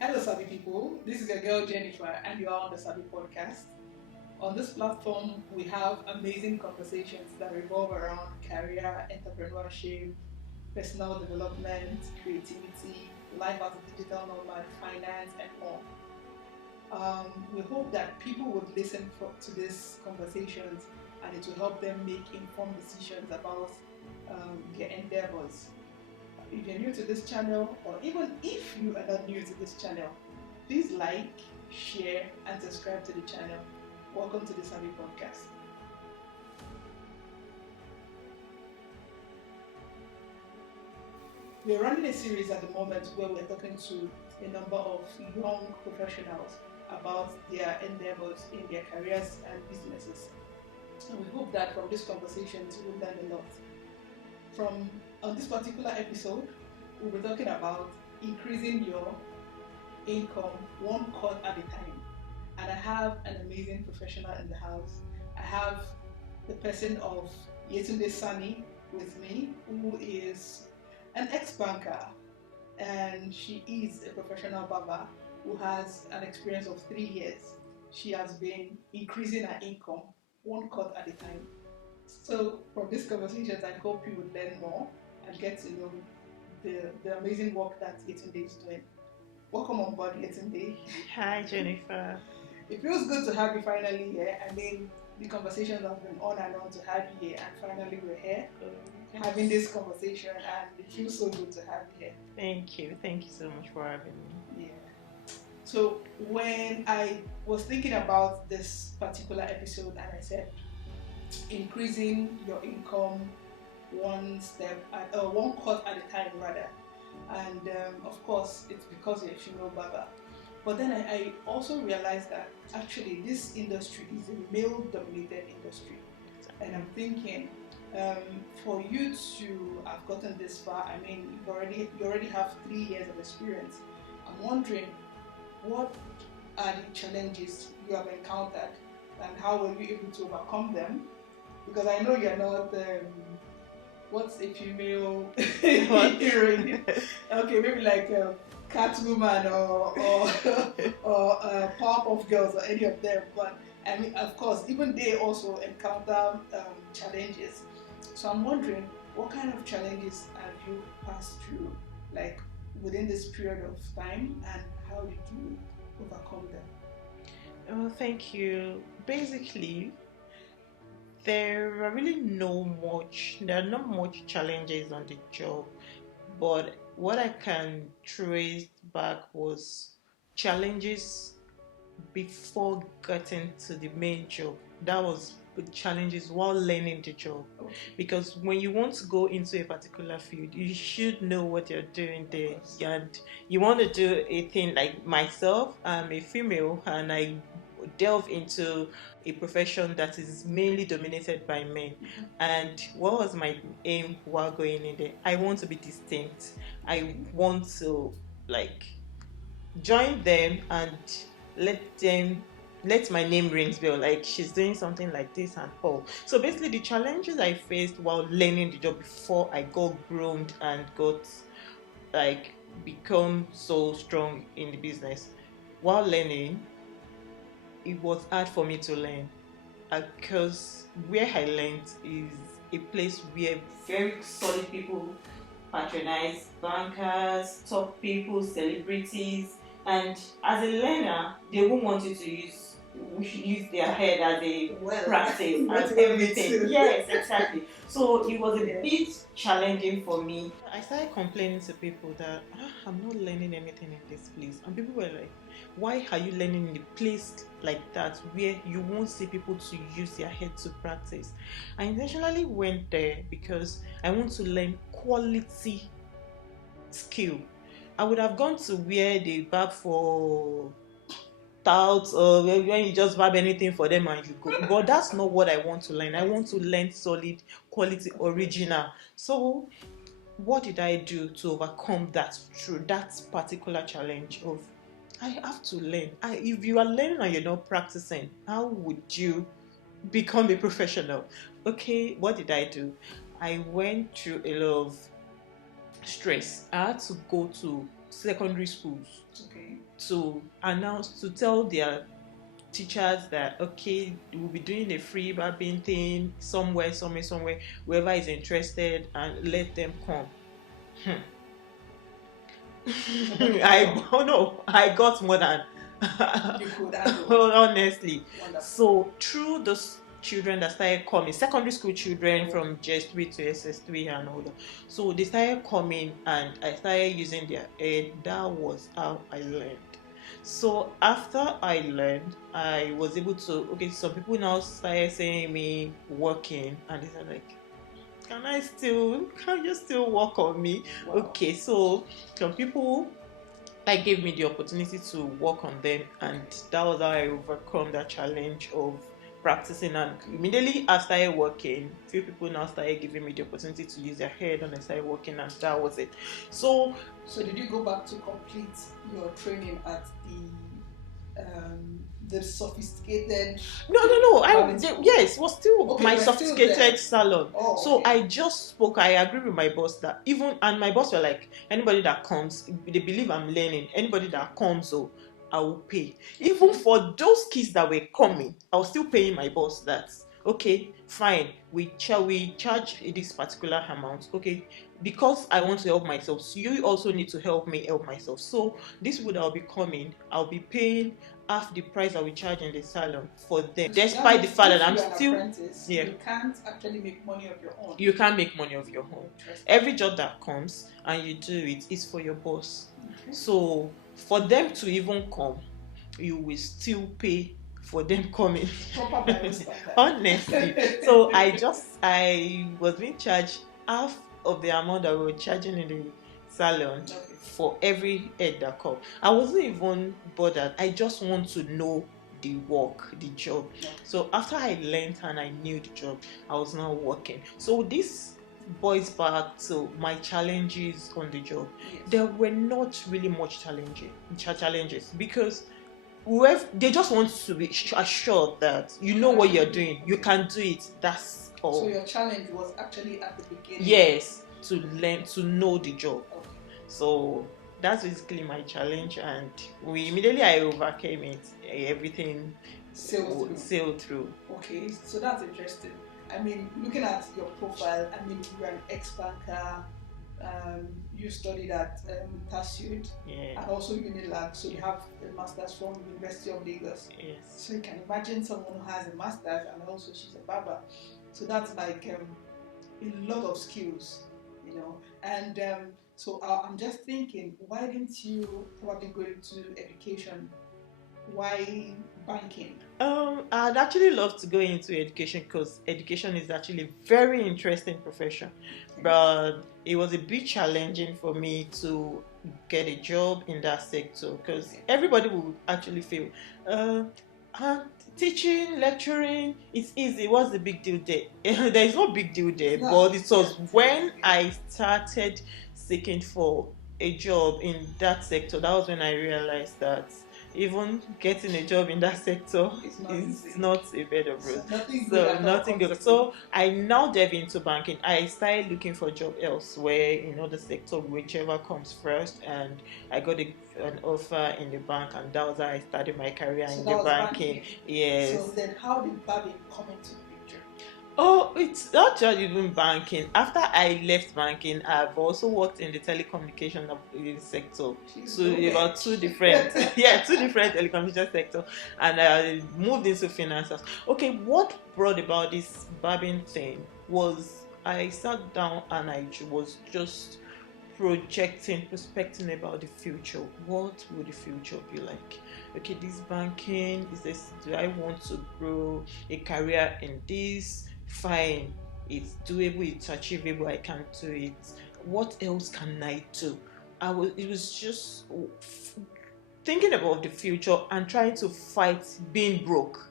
Hello, Sabi people. This is your girl Jennifer, and you are on the Sabi podcast. On this platform, we have amazing conversations that revolve around career, entrepreneurship, personal development, creativity, life as a digital nomad, finance, and more. We hope that people would listen to these conversations and it will help them make informed decisions about their endeavors. If you're new to this channel, or even if you are not new to this channel, please like, share, and subscribe to the channel. Welcome to the Sabi Podcast. We're running a series at the moment where we're talking to a number of young professionals about their endeavors in their careers and businesses. And we hope that from these conversations you will learn a lot. On this particular episode, we'll be talking about increasing your income one cut at a time. And I have an amazing professional in the house. I have the person of Yetunde Sani with me, who is an ex-banker, and she is a professional barber who has an experience of 3 years. She has been increasing her income one cut at a time. So from these conversations, I hope you will learn more and get to know the amazing work that Yetunde is doing. Welcome on board, Yetunde. Hi, Jennifer. It feels good to have you finally here. I mean, the conversations have been on and on to have you here, and finally we're here having this conversation, and it feels so good to have you here. Thank you. Thank you so much for having me. Yeah. So when I was thinking about this particular episode, and I said increasing your income one cut at a time rather, and of course it's because you're a female barber. But then I also realized that actually this industry is a male-dominated industry, and I'm thinking for you to have gotten this far, I mean you already have 3 years of experience. I'm wondering, what are the challenges you have encountered, and how were you able to overcome them? Because I know you're not what's a female heroine? Okay, maybe like Catwoman or Powerpuff Girls or any of them. But I mean, of course, even they also encounter challenges. So I'm wondering, what kind of challenges have you passed through, like within this period of time, and how did you overcome them? Oh, thank you. Basically, there are not much challenges on the job, but what I can trace back was challenges before getting to the main job. That was challenges while learning the job, because when you want to go into a particular field, you should know what you're doing there. And you want to do a thing, like myself, I'm a female and I delve into a profession that is mainly dominated by men. And what was my aim while going in there? I want to be distinct. I want to join them and let my name rings bell, like she's doing something like this and all. So basically the challenges I faced while learning the job before I got groomed and got become so strong in the business, while learning, it was hard for me to learn, because where I learned is a place where very solid people patronize bankers, top people, celebrities, and as a learner, they won't want you to use their head as a practice and everything. Yes, exactly. So it was a bit challenging for me. I started complaining to people that I'm not learning anything in this place, and people were like, why are you learning in a place like that where you won't see people to use their head to practice? I intentionally went there because I want to learn quality skill. I would have gone to where they barb for touts, or when you just barb anything for them and you go. But that's not what I want to learn. I want to learn solid quality, original. So what did I do to overcome that particular challenge of I have to learn? If you are learning and you're not practicing, how would you become a professional? Okay, what did I do? I went through a lot of stress. I had to go to secondary schools Okay. to announce, to tell their teachers that, okay, we'll be doing a free barbing thing somewhere, whoever is interested, and let them come. I got more than you could handle. Honestly. Wonderful. So through those children that started coming, secondary school children Oh. from JS3 to SS3 and all that, so they started coming and I started using their head. That was how I learned. So after I learned, I was able to, okay, some people now started saying me working, and they said like, can you still work on me? Wow. Okay, so some people that gave me the opportunity to work on them, and that was how I overcome that challenge of practicing. And immediately after I started working, few people now started giving me the opportunity to use their head, and I started working, and that was it. So did you go back to complete your training at the sophisticated? No. Yes, it was still my sophisticated salon. Oh, okay. So I just spoke. I agree with my boss that and my boss were like, anybody that comes, they believe I'm learning. Anybody that comes, so I will pay. Even for those kids that were coming, I was still paying my boss that. Okay, fine. We charge this particular amount. Okay, because I want to help myself. So you also need to help me help myself. So this would I'll be coming. I'll be paying half the price I will charge in the salon for them, despite the fact that I'm still apprentice, you can't actually make money of your own. You can't make money of your own. Every job that comes and you do it is for your boss. Okay. So for them to even come, you will still pay for them coming. Honestly. So I was being charged half of the amount that we were charging in the salon. Okay. For every head that comes. I wasn't even bothered. I just want to know the work, the job. Okay. So after I learned and I knew the job, I was now working. So this boils back to my challenges on the job. Yes. There were not really much challenges because they just want to be assured that you know what you're doing, you can do it. That's all. So your challenge was actually at the beginning. Yes, to learn, to know the job. Okay. So that's basically my challenge, and I overcame it. Everything sailed through. Okay, so that's interesting. I mean, looking at your profile, I mean, you're an ex-banker. You studied at TASUED and also Unilag, so you have a master's from University of Lagos. Yes. So you can imagine someone who has a master's and also she's a barber. So that's like a lot of skills, you know. And so I'm just thinking, why didn't you probably go into education? Why banking? I'd actually love to go into education because education is actually a very interesting profession. Okay. But it was a bit challenging for me to get a job in that sector because everybody will actually feel teaching, lecturing, it's easy. What's the big deal there? There is no big deal there, but it was when I started seeking for a job in that sector, that was when I realized that even getting a job in that sector is not a bed of roses. So nothing good. So I now delve into banking. I started looking for a job elsewhere in other sector, whichever comes first, and I got an offer in the bank, and that was how I started my career in the banking. Yes. So then, how did barbing come into the picture? Oh, it's not just even banking. After I left banking, I've also worked in the telecommunication sector. So about two different telecommunication sector, and I moved into finances. Okay, what brought about this barbing thing was I sat down and I was just prospecting about the future. What will the future be like? Okay, this banking, do I want to grow a career in this? Fine, it's doable, it's achievable, I can do it. What else can I do? It was just thinking about the future and trying to fight being broke,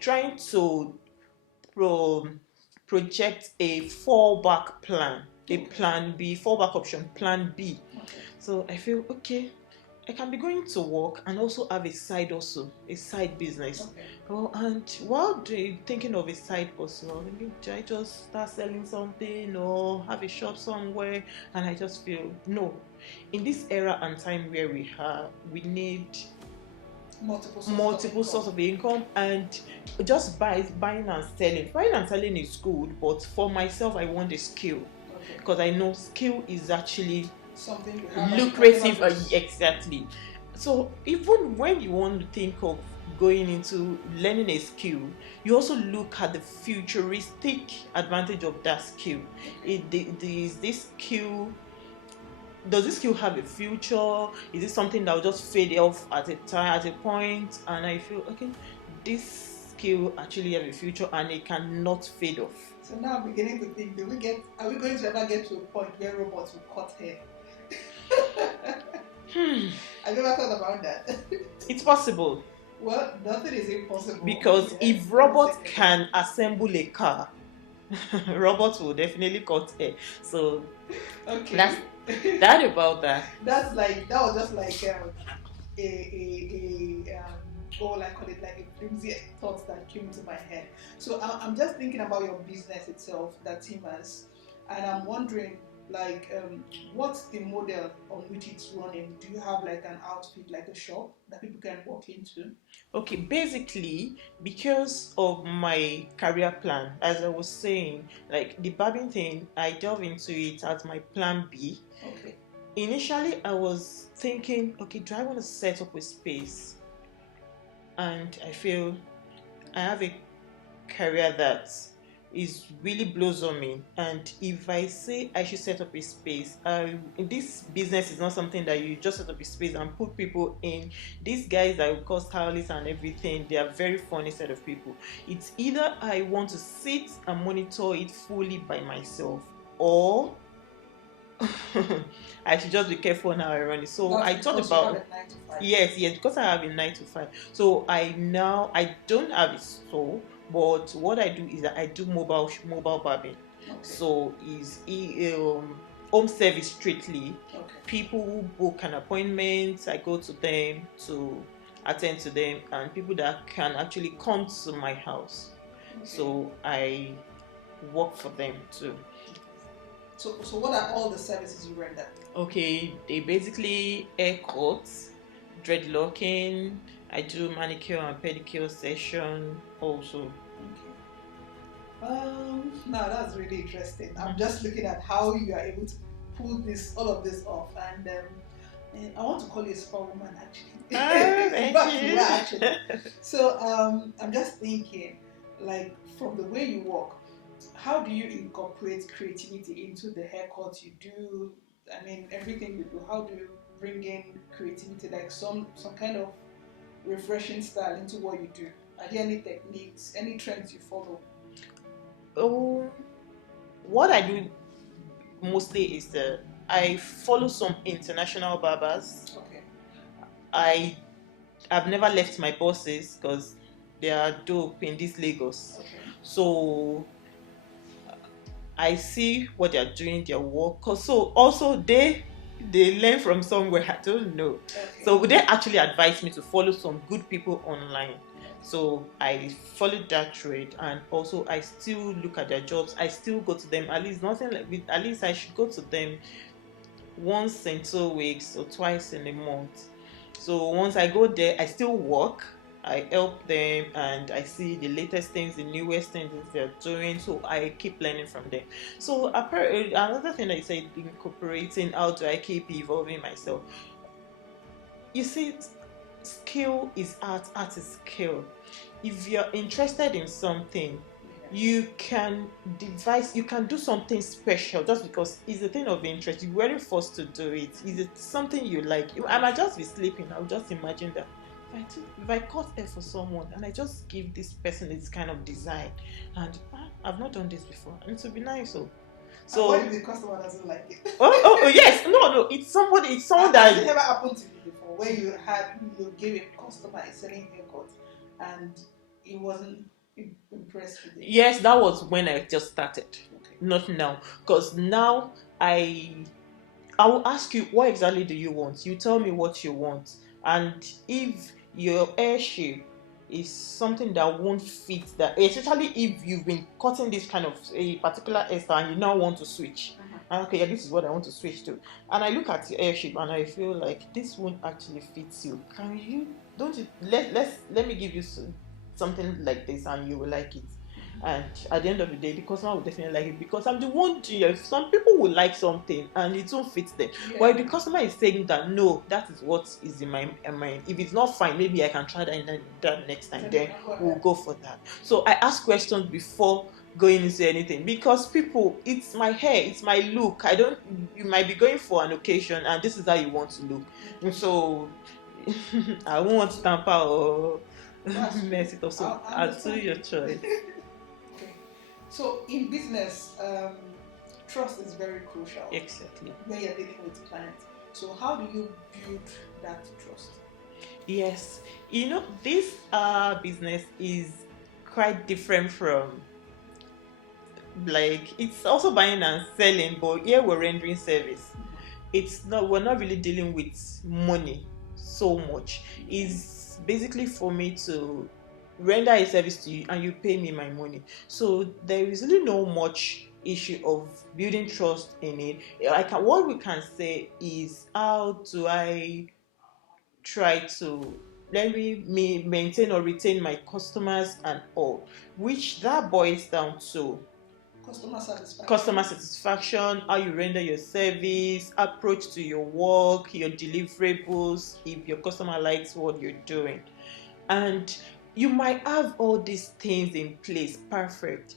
trying to project a fallback plan, a plan B, fallback option, plan B. Okay. So I feel, okay, I can be going to work and also have a side business. Okay. Oh, and while thinking of a side hustle, do I just start selling something or have a shop somewhere? And I just feel, no, In this era and time where we are, we need multiple sources of income, and just buying and selling. Buying and selling is good, but for myself, I want a skill, because I know skill is actually something lucrative. Exactly. So even when you want to think of going into learning a skill, you also look at the futuristic advantage of that skill. Is this skill, does this skill have a future? Is it something that will just fade off at a point? And I feel, okay, this skill actually have a future and it cannot fade off. So now I'm beginning to think, are we going to ever get to a point where robots will cut hair? Have you ever thought about that? It's possible. Well, nothing is impossible. Because if robots can assemble a car, robots will definitely cut hair. So okay, that about that. That was just like or I call it like a flimsy thought that came to my head. So I'm just thinking about your business itself, that Timas, and I'm wondering, like, what's the model on which it's running? Do you have like an outfit, like a shop that people can walk into? Okay, basically, because of my career plan, as I was saying, like the barbing thing, I delve into it as my plan B. Okay. Initially, I was thinking, okay, do I want to set up a space? And I feel I have a career that is really blossoming, and if I say I should set up a space, this business is not something that you just set up a space and put people in. These guys that will cause stylists and everything, they are very funny set of people. It's either I want to sit and monitor it fully by myself, or I should just be careful how I run it. So I thought about, yes, because I have a 9 to 5. So I don't have it, so but what I do is that I do mobile barbing. Okay. So is home service strictly. Okay. People who book an appointment, I go to them to attend to them, and people that can actually come to my house. Okay. So I work for them too. So what are all the services you render? Okay, they basically haircuts, dreadlocking. I do manicure and pedicure session also. Okay. Now that's really interesting. I'm just looking at how you are able to pull all of this off, and I want to call you a small woman actually. Actually. So I'm just thinking, like, from the way you walk, how do you incorporate creativity into the haircuts you do? I mean, everything you do. How do you bring in creativity, like some kind of refreshing style into what you do? Are there any techniques, any trends you follow? What I do mostly is I follow some international barbers. Okay. I've never left my bosses because they are dope in this Lagos. Okay. So I see what they are doing, their work. So also they learn from somewhere, I don't know. Okay. So they actually advise me to follow some good people online. So I followed that trade, and also I still look at their jobs. I still go to them, at least I should go to them once in 2 weeks or twice in a month. So once I go there, I still work. I help them, and I see the latest things, the newest things they're doing, so I keep learning from them. So another thing that you said, incorporating, how do I keep evolving myself? You see, skill is art is skill. If you're interested in something, you can do something special just because it's a thing of interest. You weren't forced to do it. Is it something you like? I might just be sleeping, I'll just imagine that if I cut hair for someone and I just give this person this kind of design, and I've not done this before, and it would be nice. So what if the customer doesn't like it? Oh yes, no, it's someone that has it never happened to you before, where you gave a customer a selling haircut and he wasn't impressed with it? Yes, that was when I just started. Okay. Not now, because now I will ask you, what exactly do you want? You tell me what you want, and if your hair shape is something that won't fit that, especially if you've been cutting this kind of a particular hairstyle and you now want to switch, okay, yeah, this is what I want to switch to, and I look at your airship and I feel like this won't actually fit you. Can you? Don't you? Let me give you something like this, and you will like it. And at the end of the day, the customer will definitely like it because I'm the one doing. Some people will like something and it won't fit them. Yeah. But if the customer is saying that no, that is what is in my mind. If it's not fine, maybe I can try that that next time. Then we'll go for that. So I ask questions before going into anything because people, it's my hair, it's my look. I don't. You might be going for an occasion and this is how you want to look. And so I won't want to tamper or mess it up. So I'll do your choice. Okay. So in business, trust is very crucial. Exactly. When you're dealing with clients. So how do you build that trust? Yes. This business is quite different from, like, it's also buying and selling, but here we're rendering service. We're not really dealing with money so much. It's basically for me to render a service to you and you pay me my money. So there is really no much issue of building trust in it. Like, what we can say is, how do I try to let me maintain or retain my customers and all, which that boils down to customer satisfaction, how you render your service, approach to your work, your deliverables, if your customer likes what you're doing. And you might have all these things in place, perfect,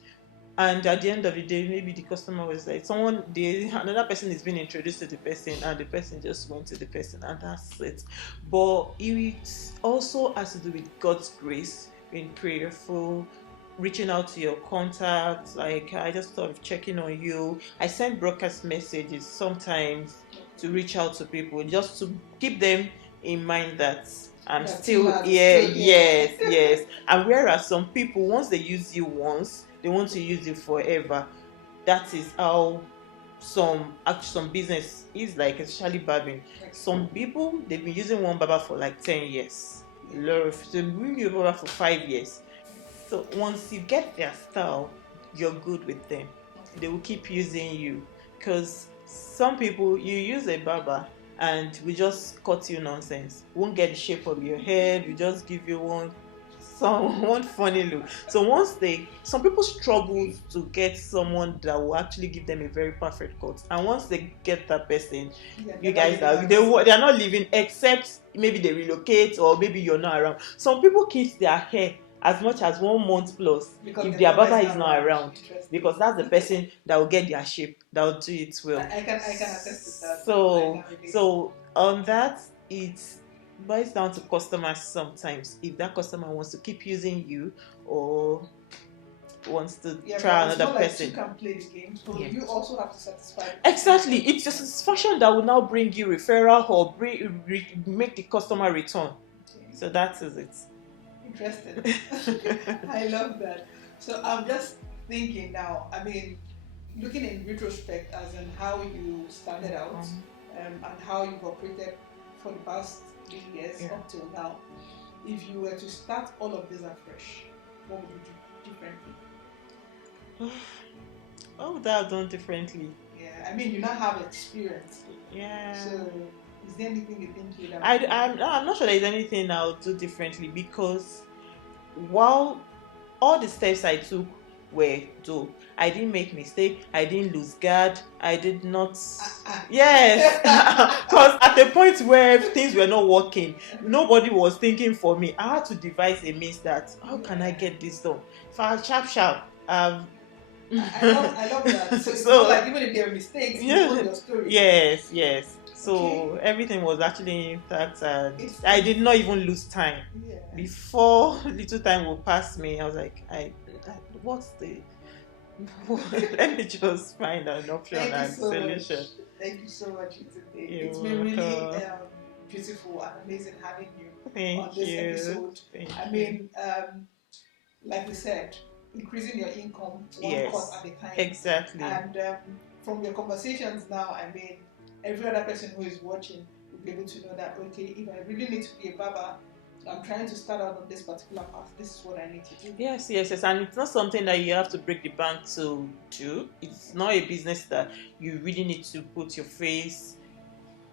and at the end of the day, maybe the customer was like, another person is being introduced to the person and the person just went to the person and that's it. But it also has to do with God's grace, being prayerful, reaching out to your contacts. Like, I just thought of checking on you. I send broadcast messages sometimes to reach out to people, just to keep them in mind that I'm still here. Yes. And whereas some people, once they use you once, they want to use it forever. That is how some business is, like, especially barbing. Some people, they've been using one barber for like 10 years. A lot of them been using barber for 5 years. So once you get their style, you're good with them. They will keep using you. Because some people, you use a barber and we just cut you nonsense. Won't get the shape of your head. We just give you one funny look. So some people struggle to get someone that will actually give them a very perfect cut. And once they get that person, you guys they're not living, except maybe they relocate or maybe you're not around. Some people keep their hair as much as 1 month plus because if their barber is not around, because that's the person that will get their shape, that will do it well. I can attest to that. So on that, it's boils down to customers sometimes. If that customer wants to keep using you or wants to try another person, you can play the game, so you also have to satisfy them. Exactly. It's your satisfaction that will now bring you referral or make the customer return. So that is it. Interesting. I love that. So I'm just thinking now, I mean, looking in retrospect as in how you started out and how you've operated for the past 3 years up till now, if you were to start all of this afresh, what would you do differently? What would I have done differently? Yeah, I mean, you now have experience. Yeah. So, is there anything you think you'd have I'm not sure there's anything I'll do differently, because while all the steps I took were dope, I didn't make mistake, I didn't lose guard, I did not yes, because at the point where things were not working, nobody was thinking for me. I had to devise a means that, how can I get this done? If I sharp I love that. So it's not like even if there are mistakes, you told your story. Yes. So everything was actually intact, and I did not even lose time. Before little time will pass me, I was like, what's the let me just find an option and solution. Thank you so much, Yetunde. It's been really beautiful and amazing having you on this episode. I mean, like we said, increasing your income one course at a time. Exactly. And from your conversations now, I mean, every other person who is watching will be able to know that, okay, if I really need to be a barber, I'm trying to start out on this particular path. This is what I need to do. Yes, and it's not something that you have to break the bank to do. It's not a business that you really need to put your face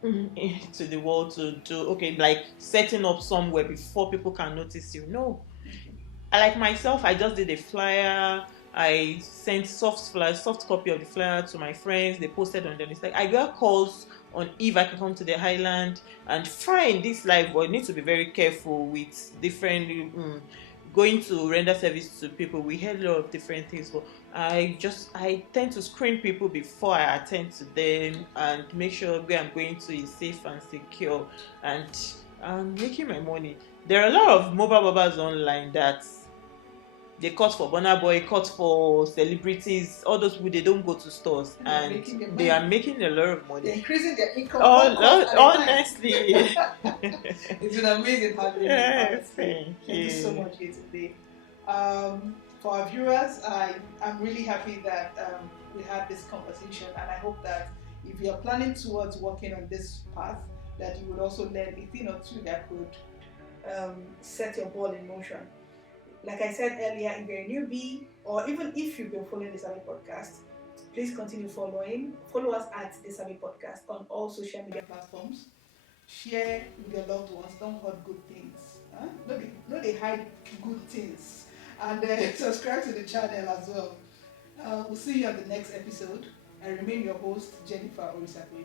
into the world to do. Okay, like setting up somewhere before people can notice you. No, like myself, I just did a flyer. I sent soft copy of the flyer to my friends. They posted on them. It's like I got calls on if I can come to the highland. And fine, this life, but you need to be very careful with different going to render service to people. We heard a lot of different things, but I tend to screen people before I attend to them and make sure where I'm going to is safe and secure, and I'm making my money. There are a lot of mobile barbers online that they cut for Burna Boy, cut for celebrities, all those people, they don't go to stores and they are making a lot of money. They're increasing their income. Honestly. It's been amazing having you. Thank Thank you so much, Yetunde. For our viewers, I'm really happy that we had this conversation, and I hope that if you're planning towards working on this path, that you would also learn a thing or two that could set your ball in motion. Like I said earlier, if you're a newbie, or even if you've been following the Savvy Podcast, please continue following. Follow us at the Savvy Podcast on all social media platforms. Share with your loved ones. Don't hide good things. Huh? No, they hide good things. And subscribe to the channel as well. We'll see you on the next episode. I remain your host, Jennifer Orisakwe.